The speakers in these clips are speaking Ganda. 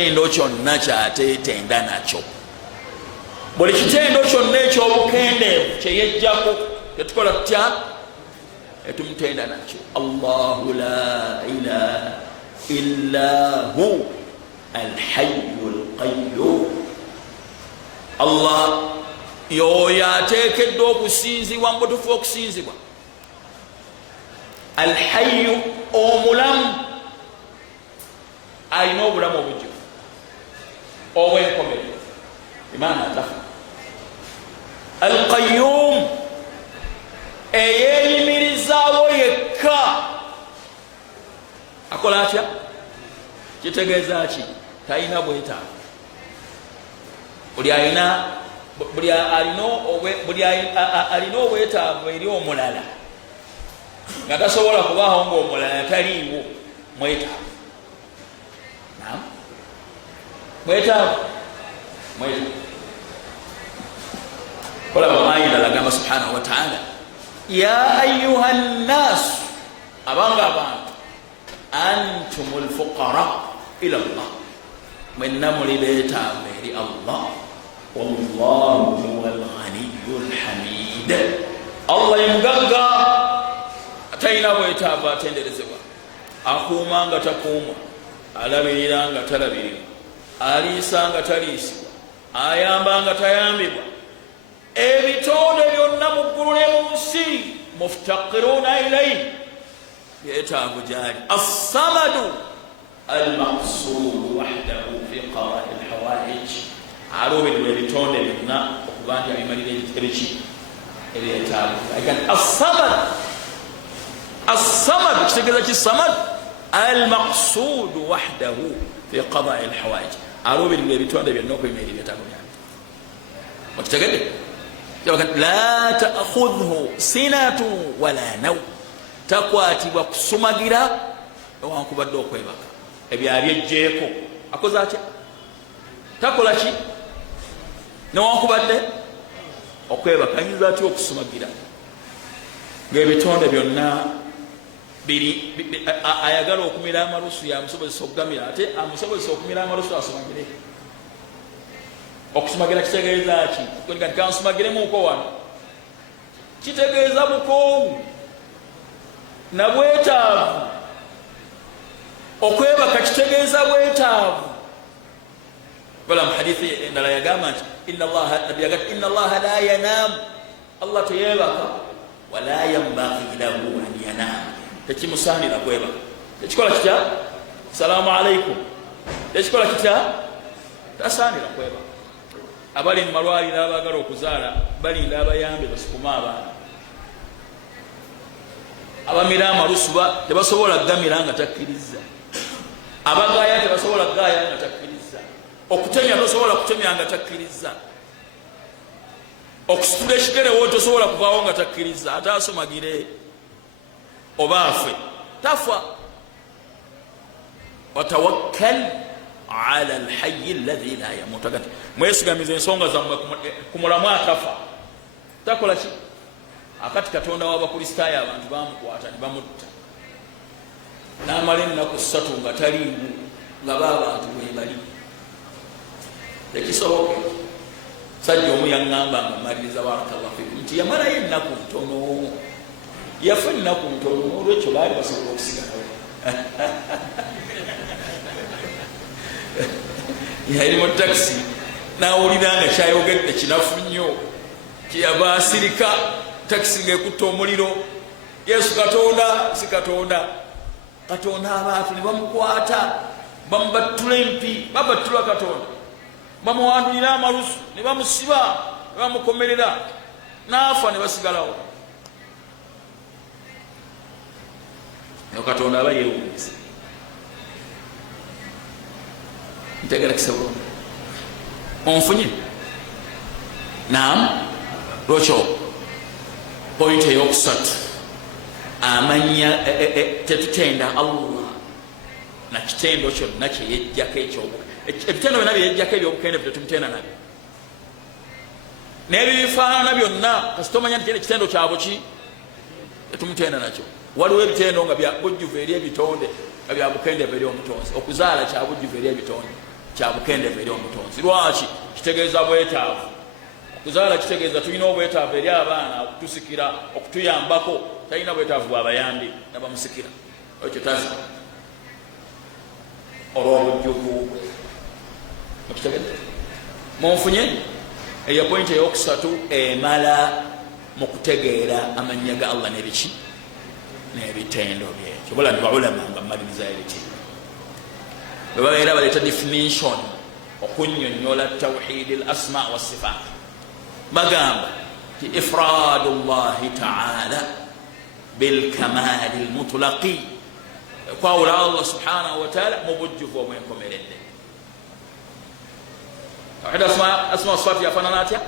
kitendo kyonna kyateetenda nakyo. Buli kitendo kyonna ekyobukendeevu kyeyejjako tetukola tutya etumutenda nakyo. Allahu la ilaha illa hu alhayyul qayyum. Allah yoyo ateekeddwa okusinzibwa mubutuufu okusinzibwa. Alhayyu omulamu alina obulamu obujjuvu obwenkomerero imaana atafa. Alqayyum eyeyimirizaawo yekka akola atya? Kitegeeza ki? Talina bwetaavu. Buli alina obwetaavu eri omulala nga tasobola kubaaho ngaomulala taliiwo mwetaavu. Mwetaavu kola aya endala agamba subhanahu wa ta'ala, ya ayuha nnaasu, abanga abantu, antumul fuqara ila Allah, mwenna muli beetaavu eri Allah, wallahu huwal ghaniyyul hamid. Allah ye mugagga atalina bwetaavu atenderezebwa, akuuma nga takuumwa, alabirira nga talabirirwa, aliisa nga taliisibwa, ayamba nga tayambibwa. Ebitonde byonna mu ggulu ne mu nsi muftaqiruna ilayhi, byetaavu gyali. As-samadu al-maqsuud wahdahu fi qada'i al-hawaij, aloobeddwa ebitonde byonna okuba nti abimalira ebiki ebyetaavu. As-samad kitegeeza ki? Samad al-maqsuud wahdahu fi qada'i al-hawaij, aloobeddwa ebitonde byonna okubimalira ebyetaavu byali. Okitegedde? La ta'khudhu sinatu wala naw, takwatibwa kusumagira newankubadde okwebaka. Ebyo abyejjeeko akoze atya? Takola ki? Newankubadde okwebaka. Ayinza atya okusumagira ng'ebitonde byonna biri ayagala okumira amalusu yamusobozesa okugamira, ate amusobozesa okumira amalusu asumagire? Okusumagira kitegeeza ki? Kansumagiremu wano kitegeeza bukoowu na bwetaavu. Okwebaka kitegeeza bwetaavu. Bala mu hadithi endala yagamba nti inna allaha la yanaamu, Allah teyebaka, wala yambaghi lahu an yanaama, tekimusaanira kwebaka. Tekikola kitya? Salaamu alaikum, tekikola kitya? Tasaanira kwebaka. Abali mu malwaliro abaagala okuzaala balinda abayambe basukuma abaana. Abamira amalusu tebasobola kugamira nga takkiriza. Abagaaya tebasobola kugaaya nga takkiriza. Okutemya tosobola kutemya nga takkiriza. Okusitula ekikerewo tosobola kuvaawo nga takkiriza. Ate asomagire oba afe tafa. Watawakkal ala alhayyi alladhi la yamut. Mwesigamiza ensonga zammwe ku mulamu atafa. Takola ki? Akati Katonda w'Abakristaayo abantu bamukwata ne bamutta, n'amala ennaku 3 nga taliimu, nga b'abantu bwe bali. Tekisoboka. Sajja omu yaŋŋamba nga mmaliriza barakallahu fiikum nti yamalayo ennaku ntono, yafa ennaku ntono, olwekyo baali basobola okusigalawo. Yali mu takisi n'awulira nga kyayogedde kinafu nnyo, kyeyava asirika, takisi ng'ekutta omuliro. Yesu Katonda si Katonda. Katonda abantu ne bamukwata bamubattula empi, babattula Katonda, bamuwandulira amalusu ne bamusiba, ne bamukomerera, n'afa ne basigalawo. Naye Katonda aba yeewuunyisa. Ntegera kisebo onfunye naam. Lwekyo point eyokusatu, amanya tetutenda Allah na kitendo kyonna kyeyejjako ekyobuka. Ebitendo byonna byeyejjako ebyobukendeevu tetumutenda nabyo, n'ebibifaanana byonna kasita omanya nti ekitendo kyabwe ki tetumutenda nakyo. Waliwo ebitendo nga bya bujjuvu eri ebitonde nga bya bukendeevu eri omutonzi. Okuzaala kya bujjuvu eri ebitonde. kya bukendevu eri omutonzi. Lwaki? Kitegeeza bwetaavu. Okuzaala kitegeeza tulina obwetaavu eri abaana okutusikira, okutuyambako. Talina bwetaavu bwabayambi nabamusikira, ekyo taza olw'obujjuvu. Mukitegedde? Munfunye eyo pointi eyokusatu emala mu kutegeera amannya ga Allah n'ebiki n'ebitendo bye. Kyobola ndi baulama nga mmaliriza ebiti bwe babeera baleeta definition okunnyonnyola tawhidi al asma wa sifat, bagamba ti ifradu llahi taala bilkamali lmutlaqi, kwawula Allah subhanahu wa taala mu bujjuvu obwenkomeredde. Tawhid asma wa sifat yafanana atya?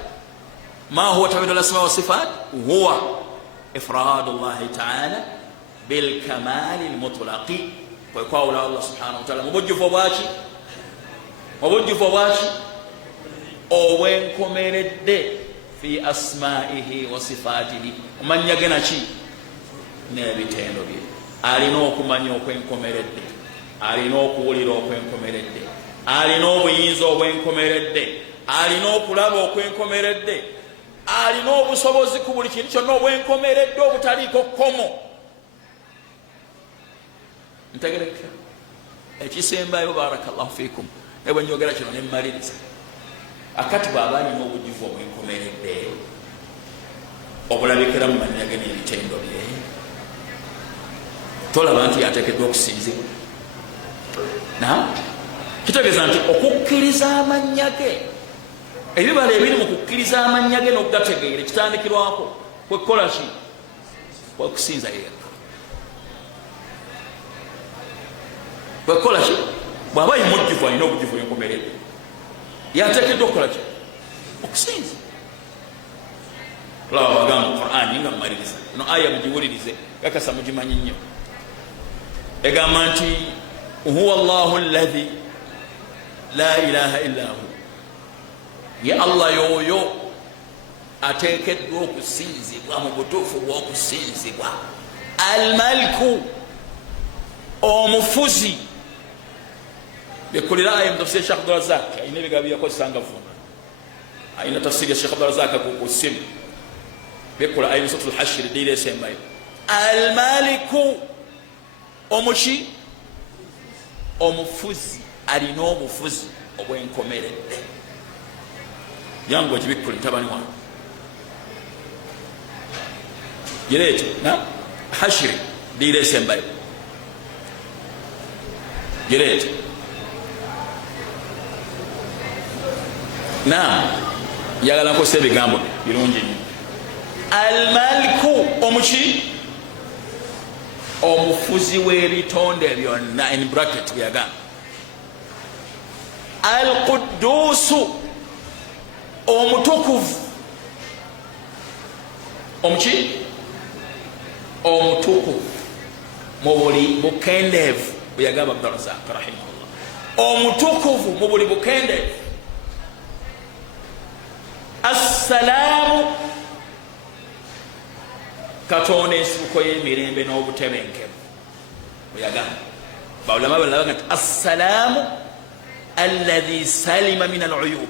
ما هو توحيد الأسماء والصفات؟ هو إفراد الله تعالى بالكمال المطلق. ويقول الله سبحانه وتعالى مبجف وباشي ووينكم يرد في أسمائه وصفاته ومن يغنى شيء نبي تينو بي alinoku manyo okwenkomeredde, alinoku wulira okwenkomeredde, alinoku yinza okwenkomeredde, alinoku laba okwenkomeredde, alina obusobozi ku buli kintu kyonna obwenkomeredde obutaliiko kkomo. Ntegerekera ekisembayo, barakallahu fikum, ne bwe njogera kino ne mmaliriza, akati bw'aba alina obujuvu obwenkomeredde obulabikira mu mannya ge n'ebitendo bye, tolaba nti yateekeddwa okusinzibwa. Kitegeeza nti okukkiriza amannya ge, ebibala ebiri mu kukkiriza amannya ge n'okugategeera kitandikirwako kwekkola ki? Kwekusinza yekka. Kwekkola ki? Bw'aba ye mujjuvu alina obujjuvu bwenkomeredde, yateekeddwa okukola ki? Okusinza. Olaba bagamba mu Qur'ani nga mmaliriza no aya mugiwulirize, kakasa mugimanyi nnyo. Egamba nti huwa Allahu alladhi la ilaha illa hu, ye Allah yoyo ateekeddwa okusinzibwa mu butuufu bw'okusinzibwa. Almaliku, omufuzi. Bekulira aya mu tafsiri Sheikh Abdul Razak, ayina ebigambo byakozesanga vuma, ayina tafsiri ya Sheikh Abdul Razak ku simu. Bekula aya mu suratul Hashr dira esembayo. Almaliku, omuki? Omufuzi, alina obufuzi obwenkomeredde. Yangu ekibikula ntabani wange gireeti na Hashiri dira esembayo gireeti na yagala nkozesa ebigambo birungi nnyo. Almaliku, omuki? Omufuzi w'ebitonde byonna, in bracket byagamba. Alquduusu, omutukuvu. Omuki? Omutukuvu mu buli bukendeevu, bweyagamba Abdul Razak rahimahullah. Omutukuvu mu buli bukendeevu. Assalaamu, Katonda ensibuko y'emirembe n'obutebenkevu, bweyagamba. Bawulama balaba nti assalaamu alladhi salima min al-uyub,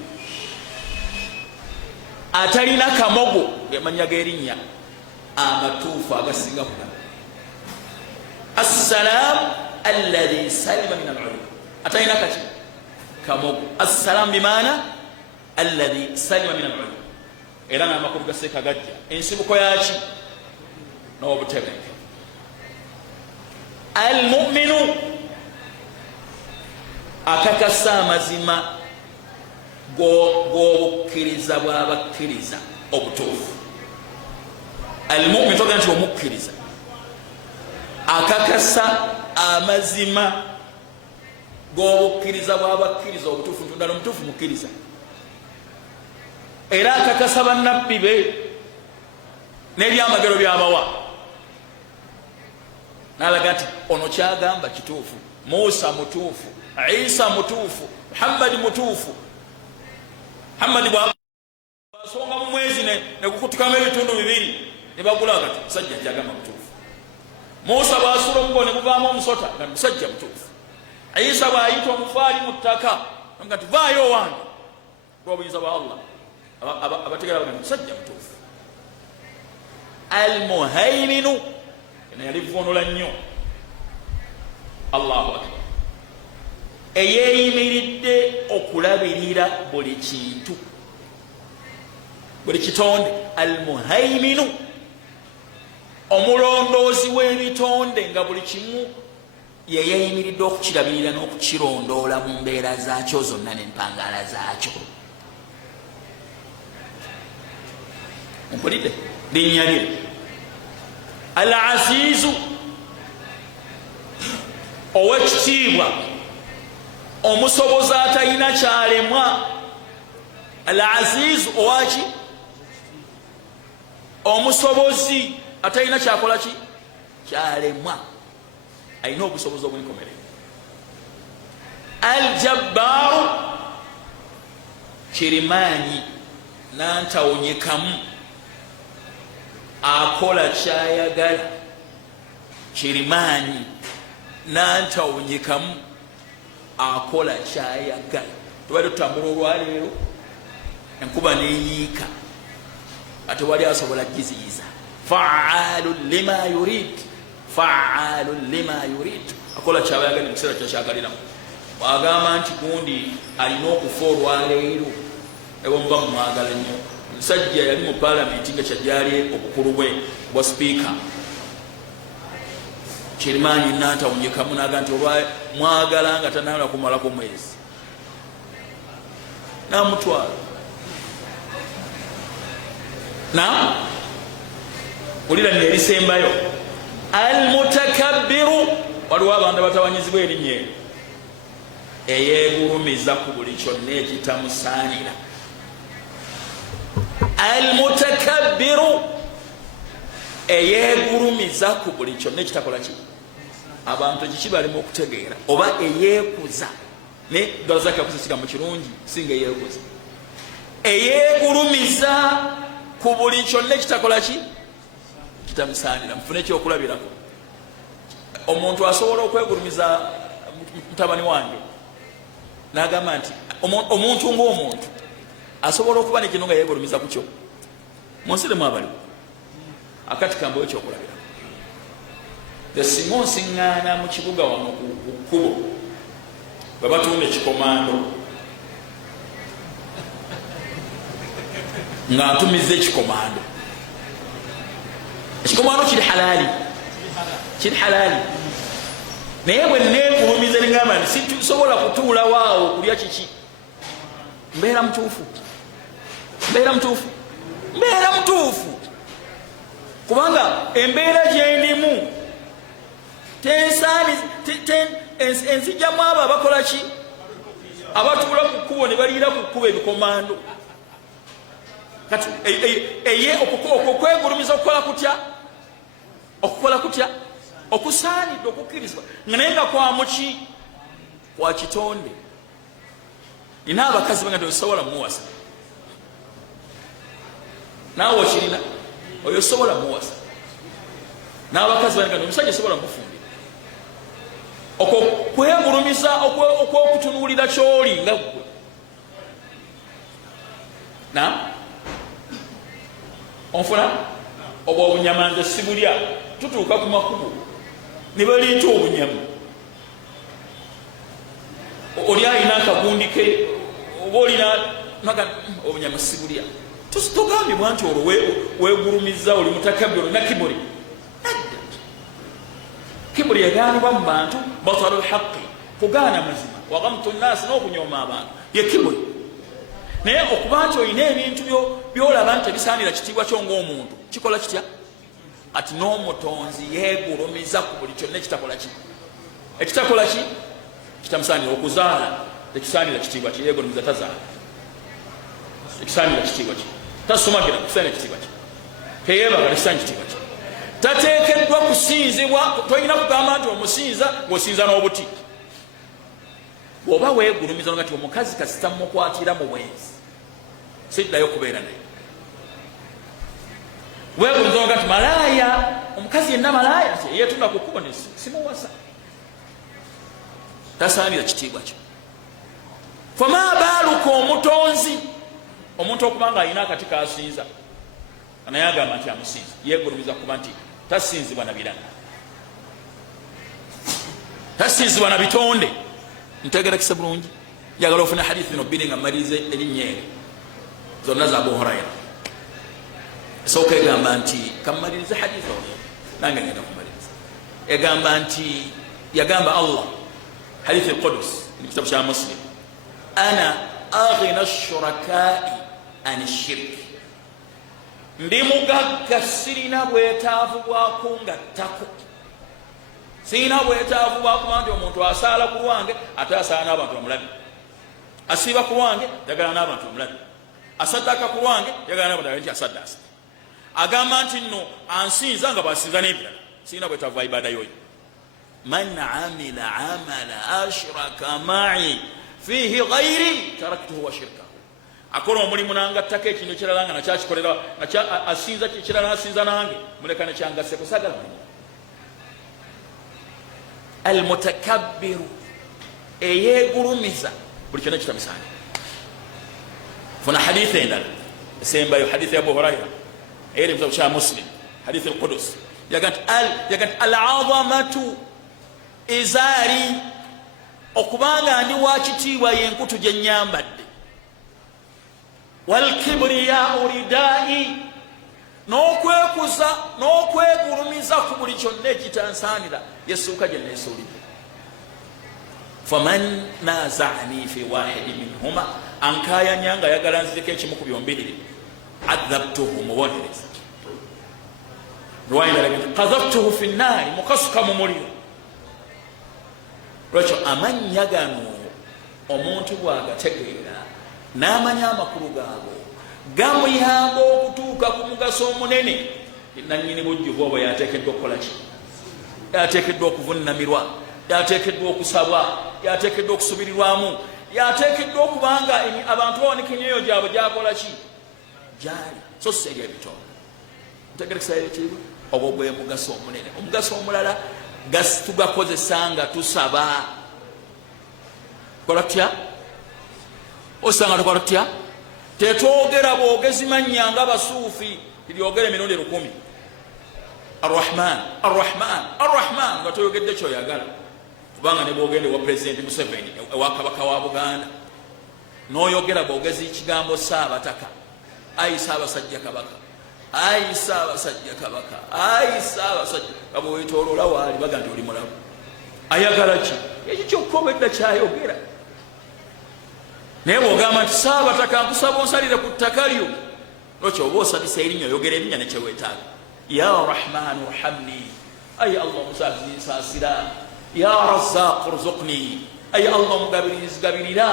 atalina kamogo, gemanya g'erinnya amatuufu agasinga kulaba. Assalaamu alladhi salima min al-uyub, atalina kati kamogo. Assalaamu bimaana alladhi salima min al-uyub, era n'amakulu gaseeka gajja, ensibuko yaki n'obutebenkevu. Almu'minu, akakasa amazima g'obukkiriza bw'abakkiriza obutuufu. Almu'min togenda nti omukkiriza, akakasa amazima g'obukkiriza bw'abakkiriza obutuufu. Ntundala omutuufu mukkiriza, era akakasa bannabbi be n'ebyamagero byabawa. N'alaga nti ono kyagamba kituufu, Musa mutuufu, Isa mutuufu, Muhammadi mutuufu. Muhammadi bw'asonga mu mwezi ne gukutikamu ebitundu bibiri ne bagula kati musajja kyagamba mutuufu. Musa bw'asula omugo ne guvaamu omusota nga musajja mutuufu. Isa bw'ayita omufaali mu ttaka nga tuvaayo wange lw'obuyinza bwa Allah abategera bagamba musajja mutuufu. Almuhaiminu eno yalivunula nnyo. Allahu akbar. Eyeeyimiridde okulabirira buli kintu, buli kitonde. Almuhaiminu, omulondoozi w'ebitonde, nga buli kimu yeyeeyimiridde okukirabirira n'okukirondoola mu mbeera zaakyo zonna n'empangaala zaakyo. Mpulidde linnya lye Al-Aziizu, ow'ekitiibwa, omusobozi atalina kyalemwa. Al-Aziizu owaki? Omusobozi atalina kyakola ki? Kyalemwa, alina obusobozi obwenkomerero. Al-Jabbaaru, kirimaanyi nantawonyekamu, akola kyayagala. Kirimaanyi nantawonyekamu, akola kyayagala. Tubadde tutambula olwaleero, enkuba neyiika, ate wali asobola giziyiza. Fa'aalu lima yurid, fa'aalu lima yurid, akola kyayagala mu kiseera kyakyagaliramu. Wagamba nti gundi alina okufa olwaleero, ewe muba mumwagala nnyo. Omusajja yali mu paalamenti nga kyajjali obukulu bwe bwa sipiika. Kirimaanyi nantawonyekamu naga nti olwa mwagala nga tanabona kumalako mwezi, namutwala. Ulira neerisembayo. Almutakabbiru, waliwo abantu abatawanyizibwa erinnya eryo, eyeegulumiza ku buli kyonna ekitamusaanira. Almutakabbiru, eyeegulumiza ku buli kyonna ekitakola ki? Abantu kiki balimu okutegeera? Oba eyeekuza, ne galazaki akusisiga mu kirungi singa eyeekuza. Eyeegulumiza ku buli kyonna ekitakola ki? Kitamusaanira. Mufune ekyokulabirako. Omuntu asobola okwegulumiza mutabani wange n'agamba nti omuntu ng'omuntu asobola okuba nekintu nga yeegulumiza ku kyo. Munsiremu abaliwo akati kambayo ekyokulabirako. Singa onsiŋŋaana mu kibuga wano ku kkubo bwe batunda ekikomando nga ntumiza ekikomando, ekikomando kiri halaali, kiri halaali. Naye bwe neegulumiza negamba nti situsobola kutuulawo awo okulya kiki, mbeera mutuufu, mbeera mutuufu, mbeera mutuufu. Kubanga embeera gyendimu tensaani enzijjamu abo abakola ki? Abatuula ku kkubo ne baliira ku kkubo ebikomando. Kati okwegulumiza okukola kutya? Okukola kutya? Okusaanidde okukkirizibwa, nga naye nga kwamuki? Kwa kitonde. Nina abakazi banga tosobola muwasa, naawe okirina oyo sobola muwasa. N'abakazi banga omusajja sobola mufumbira. Okwo kwegulumiza okwokutunuulira kyoli nga gwe. Onfuna obwo obunyama nze sibulya, tutuuka ku makubo ne baleeta obunyama, oli alina akagundi ke oba olina naga obunyama sibulya. Tugambibwa nti olwo weegulumiza oli mutakabbiru na kibuli. Nadda kibuli yagaanibwa mu bantu, batalu lhaqi, kugaana mazima, wagamtu nnaasi, n'okunyooma abantu, ye kibuli. Naye okuba nti olina ebintu byolaba nti ebisaanira kitiibwa kyo ng'omuntu, kikola kitya? Ati n'omutonzi yeegulumiza ku buli kyonna ekitakola ki? Ekitakola ki? Kitamusaanira. Okuzaala tekisaanira kitiibwa ki, yeegulumiza tazaala. Ekisaanira kitiibwa ki? Tasumagira kusaanira kitiibwa ki? Teyeebaga tekisaanira kitiibwa ki? Tateekeddwa kusinzibwa. Tolina kugamba nti omusinza ng'osinza n'obuti. Bw'oba weegulumiza nga ti omukazi kasita mukwatira mu bwenzi, siddayo kubeera naye. Weegulumiza nga ti malaaya, omukazi yenna malaaya, yeetunda ku kkubo simuwasa. Tasaanira kitiibwa kyo. fama baluka omutonzi omuntu okubanga alina akati kasinza naye agamba nti amusinza yegulumiza kuba nti tasinzibwa na birala tasinzibwa na bitonde ntegerekese bulungi njagala ofuna hadithi zino bbiri nga mmalirize erinnya eri zonna za Abu Huraira esooka egamba nti kammalirize hadithi ono nange ngenda kumaliriza egamba nti yagamba Allah hadithi al-Qudus ni kitabu kya Muslim ana aghina ash-shurakai an ash-shirk ndi mugagga sirina bwetaavu bwakungattako sirina bwetaavu bwakuba nti omuntu asaala ku lwange ate asaala n'abantu bamulabi asiiba ku lwange yagala n'abantu bamulabi asaddaka ku lwange yagala n'abantu nti asaddaasa agamba nti nno ansinza nga bwasinza n'ebirala sirina bwetaavu bwa ibada yoyo man amila amala ashraka ma'i fihi ghairi taraktuhu wa shirkahu akola omulimu nangattako ekintu ekirala nga nakyakikolera asinza kirala nasinza nange muleka nekyangase kusagala almutakabbiru eyegulumiza buli kyonna kitamisaani funa hadithi endala esembayo hadithi ya Abu Huraira eri mutabu kya Muslim hadithi al-Qudus yaga nti al-azamatu izari okubanga ndi wakitiibwa yenkutu gye nyambadde walkibriyau ridai n'okwekuza n'okwegulumiza ku buli kyonna ekitansaanira yesuuka gye neesuulidde faman nazani fi wahidi minhuma ankayanya nga ayagala nzireko ekimu ku byombiriri adhabtuhu mubonereza lwayinalaga nti qadhabtuhu fi nnaari mukasuka mu muliro lwekyo amannya gano omuntu bwagategeera n'amanya amakulu gaabo gamuyamba okutuuka ku mugaso omunene nannyini bujjuvu obo yateekeddwa okukola ki yateekeddwa okuvunamirwa yateekeddwa okusabwa yateekeddwa okusubirirwamu yateekeddwa okubanga abantu bawanika emyoyo gyabwe gyakola ki gyali so si eri ebitonde ntegerekesa ekiriwo obwo gwe mugaso omunene omugaso omulala tugakozesa nga tusaba kola tutya osanga tukola tutya tetwogera bwogezi mannya nga basuufi tiryogera emirundi 1000 arrahman arrahman arrahman nga toyogedde kyoyagala kubanga ne bwogende wa President Museveni ewa kabaka wa Buganda n'oyogera bwogezi kigambo saabataka ayi saabasajja kabaka ayi saabasajja kabaka ayi saabasajja abo wetoloola waali baga nti oli mulabu ayagala ki ekyo kyokka obwedda kyayogera naye bwogamba nti saabataka nkusaba onsalire ku ttaka lyo lwekyo oba osabisa erinnya oyogera erinnya nekyeweetaaga ya rahmanu rhamni ayi allah omusaasisaasira ya razaq rzuqni ayi allah omugabiririzigabirira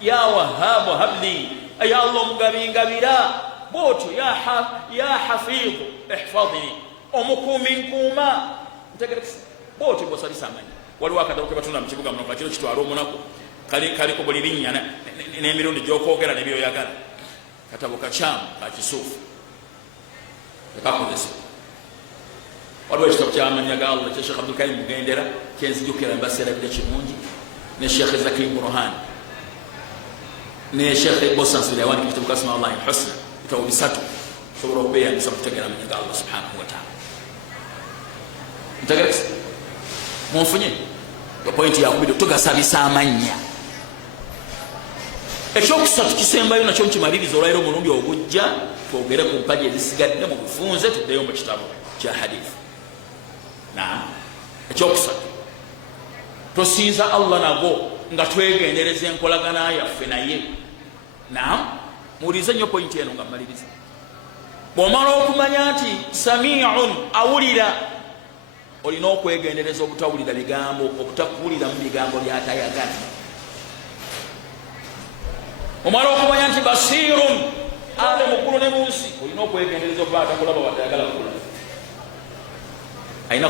ya wahabu habli ayi allah omugabingabira bwotyo ya hafiidhu ihfadhni omukuumi nkuuma ntegerekese bwotyo bwosabisa amanyi waliwo akatabo kebatunda mu kibuga muno kino kitwala omunaku kaliko buli linnya n'emirundi gyokwogera nebyoyagala katabo kakyamu kakisuufu tekakozesebwa waliwo ekitabo kyamanya ga allah kya Sheikh Abdul Karim Mugendera kyenzijukira mbaseerabire kirungi ne Sheikh Zaki Burhan ne Sheikh Bosansiri yawandika ekitabo kasima Allah al-Husna bitabo bisatu sobola okubeeyambisa okutegera amanya ga allah subhanahu wataala ntegerekese munfunye pointi yakubiri tugasabisa amannya ekyokusatu kisembayo nakyo nkimaliriza olwairo omulundi ogujja twogere ku mpaji ezisigadde mu bufunze tuddeyo mu kitabo kya hadithi ekyokusatu tosinza allah nago nga twegendereza enkolagana yaffe naye muwulirize nnyo pointi eno nga mmaliriza bw'omala okumanya nti samiun awulira olina okwegendereza obutawulira bigambo obutakuwulira mu bigambo byatayagala omala okumanya nti basirun ale muggulu ne munsi olina okwegendereza okuba atakulaba watayagala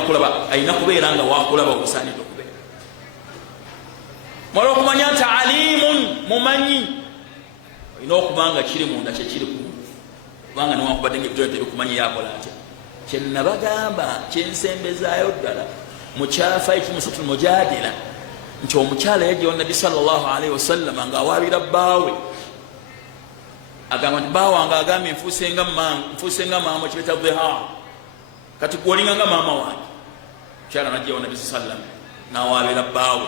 kulaba ayina kubeera nga wakulaba obusaanidde okubeera omala okumanya nti alimun mumanyi olina okubanga kiri munda kyekiri ku kubanga niwankubadde nga ebitone tebikumanyi yakola atya kyenabagamba kyensembezaayo ddala mu kyafa ekimusatu mujadila nti omukyala yajja wa Nabbi sallallahu alaihi wasallam nga awaabira bbaawe agamba nti bbaawange agambye nfuuse nga maama kibeta dhiha kati gwolinga nga maama wange. Mukyala najja wa Nabbi sallam n'awaabira bbaawe.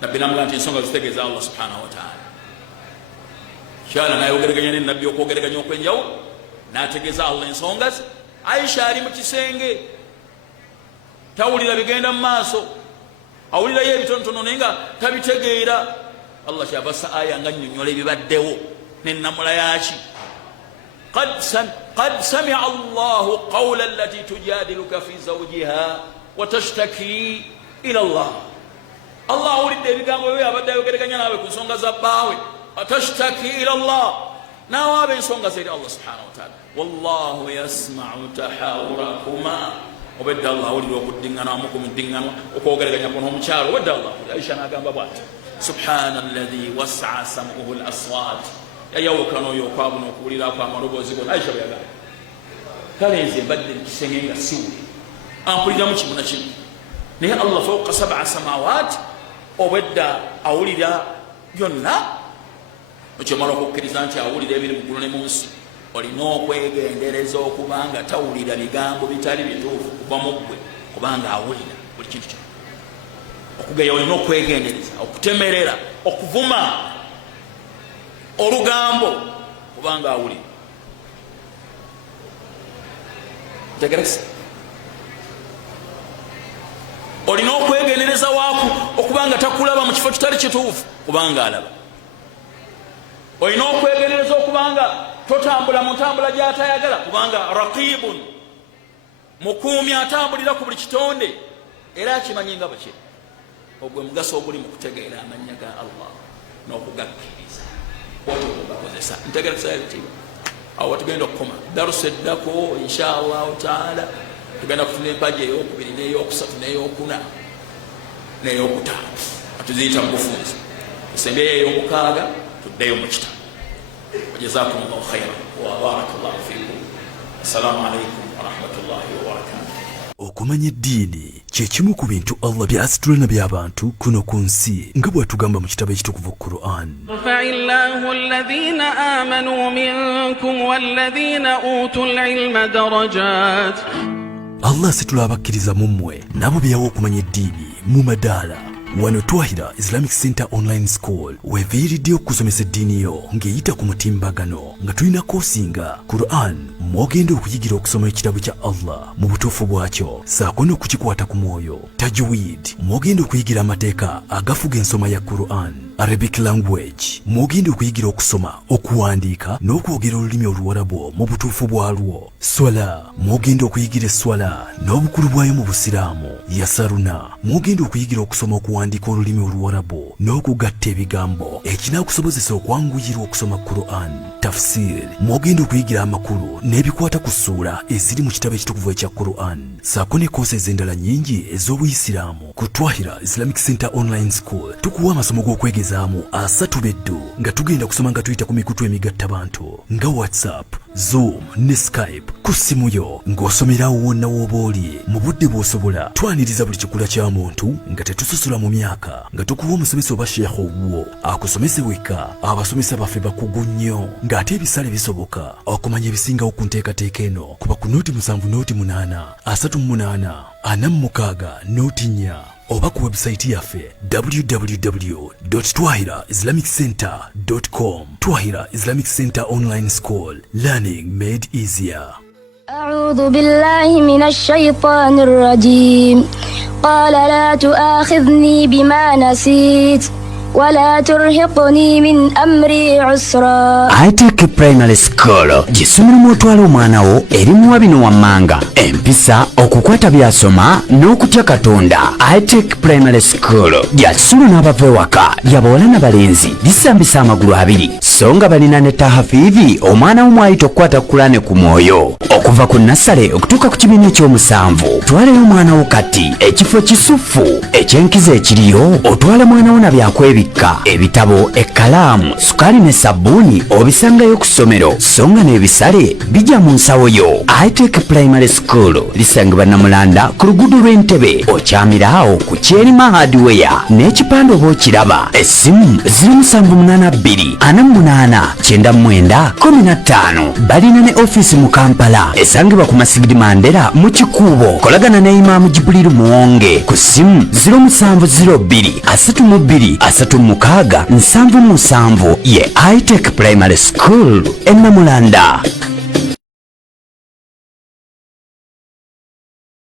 Nabbi namugamba nti ensonga zitegeeza Allah subhanahu wa ta'ala. Mukyala n'ayogeraganya ne Nabbi okwogeraganya okwenjawulo n'ategeeza Allah ensonga ze. Aisha ali mu kisenge tawulira bigenda mu maaso, awulirayo ebitonotono naye nga tabitegeera. Allah kyabassa aya nga nnyonnyola ebibaddewo n'ennamula yaki. qad sami'a Allahu qawla allati tujadiluka fi zawjiha wa tashtaki ila Allah. Allah awulidde ebigambo byo abadde ayogeraganya naawe ku nsonga za bbaawe. Tashtaki ila Allah, n'awaaba ensonga ze eri Allah subhanahu wa ta'ala. Wallahu yasma'u tahawurakuma. Obedda Allah awulira okuddiŋŋana wamu ku muddiŋŋanwa okwogeraganya kuno omukyalo. Obedda Allah Aisha n'agamba bw'ati subhana alladhi wasa'a sam'uhu al-aswat. Yayawukana oyo okwabuna okuwulira kw'amaloboozi gonna. Aisha bwe yagamba kale nze mbadde mu kisenge nga siwuli ampuliramu kimu na kimu, naye Allah fawqa sab'a samawat obedda awulira byonna. Okyomala okukkiriza nti awulira ebiri mu ggulu ne mu nsi, olina okwegendereza okubanga tawulira bigambo bitali bituufu kuva mu ggwe, kubanga awulira buli kintu kyonna. Okugeya olina okwegendereza, okutemerera, okuvuma olugambo kubanga awulira. Tegeresa olina okwegendereza waaku okubanga takulaba mu kifo kitali kituufu kubanga alaba. Olina okwegendereza okubanga totambula mu ntambula gy'atayagala kubanga raqibun, mukuumi atambulira ku buli kitonde era akimanyi nga bwe kiri. Ogwe mugaso oguli mu kutegeera amannya ga Allah n'okugakkiriza otyo okugakozesa. Ntegeresa ebitiibwa awo tugenda okukoma darusa eddako inshallahu taala. Tugenda kufuna empagi ey'okubiri n'ey'okusatu n'ey'okuna n'ey'okutaano, atuziyita mu bufunzi. Tusembeyo ey'omukaaga tuddeyo mu kitabo. Jazakumullahu khairan wa barakallahu fikum. Assalamu alaikum wa rahmatullahi wa barakatuh. Okumanya eddiini kye kimu ku bintu Allah by'asitula na by'abantu kuno ku nsi nga bw'atugamba mu kitabo ekitukuvu Quran. Fa'illahu alladhina amanu minkum walladhina utul ilma darajat. Allah asitula abakkiriza mu mmwe nabo bye yawa okumanya eddiini mu madaala. Wano Twahira Islamic Center Online School weviiridde okusomesa eddiini yo ng'eyita ku mutimbagano nga tulina koosi nga Quran mwogenda okuyigira okusoma ekitabo kya Allah mu butuufu bwakyo saako n'okukikwata ku mwoyo. Tajweed mwogenda okuyigira amateeka agafuga ensoma ya Quran. Arabic language mwogenda okuyigira okusoma, okuwandiika n'okwogera olulimi Oluwarabu mu butuufu bwalwo. Swala mwogenda okuyigira esswala n'obukulu bwayo mu Busiraamu. Yasaruna mwogenda okuyigira okusoma, okuwandiika olulimi Oluwarabu n'okugatta ebigambo ekinaakusobozesa okwanguyirwa okusoma Quran. Tafsir mwogenda okuyigira amakulu n'ebikwata ku ssuula eziri mu kitabo ekitukuvu ekya Quran, saako ne koosi ez'endala nnyingi ez'Obuyisiraamu. Ku Twahira Islamic Center Online School tukuwa amasomo g'okwegezaamu asatu beddu nga tugenda kusoma nga tuyita ku mikutu emigattabantu nga WhatsApp, Zoom ne Skype ku ssimu yo ng'osomerawo wonna w'oba oli mu budde bw'osobola. Twaniriza buli kikula kya muntu nga tetususula mu myaka, nga tukuwa omusomesa oba sheekha owuwo akusomese wekka. Abasomesa baffe bakugu nnyo ng'ate ebisale bisoboka okumanya ebisingawo ku nteekateeka eno. Kuba ku nooti 7 nooti 8 38 46 nooti 4 oba ku website yaffe www.twahiraislamicenter.com. Twahira Islamic Center Online School, learning made easier. أعوذ بالله من الشيطان الرجيم. قال لا تؤاخذني بما نسيت ولا ترهقني من أمري عسرا. High-Tech Primary School gisomero otwala omwana wo erimuwa bino wammanga empisa okukwata byasoma n'okutya Katonda. High-Tech Primary School lyasulu n'abava ewaka lyabawala n'abalenzi lisambisa amagulu abiri. songa balina ne tahafizi omwana w'omwali tokwata kulane ku mwoyo okuva ku nasale okutuuka ku kibiina ekyomusanvu. Twaleyo omwana wo kati ekifo kisufu ekyenkiza ekiriyo otwala mwana wo na byakwebikka ebitabo ekkalaamu sukaali ne sabbuuni obisangayo ku ssomero songa n'ebisale bijja mu nsawo yo. Itech Primary School lisangibwa Namulanda ku luguudo lw'Entebbe okyamirawo ku Kyerima Hardware n'ekipande oba okiraba. Essimu 0782489915. Balina ne ofiisi mu Kampala esangibwa ku Masigidi Mandera mu Kikuubo. Kolagana ne Imaamu Jibuliru Muwonge ku ssimu 0702323677 ye Itech Primary School e Namulanda.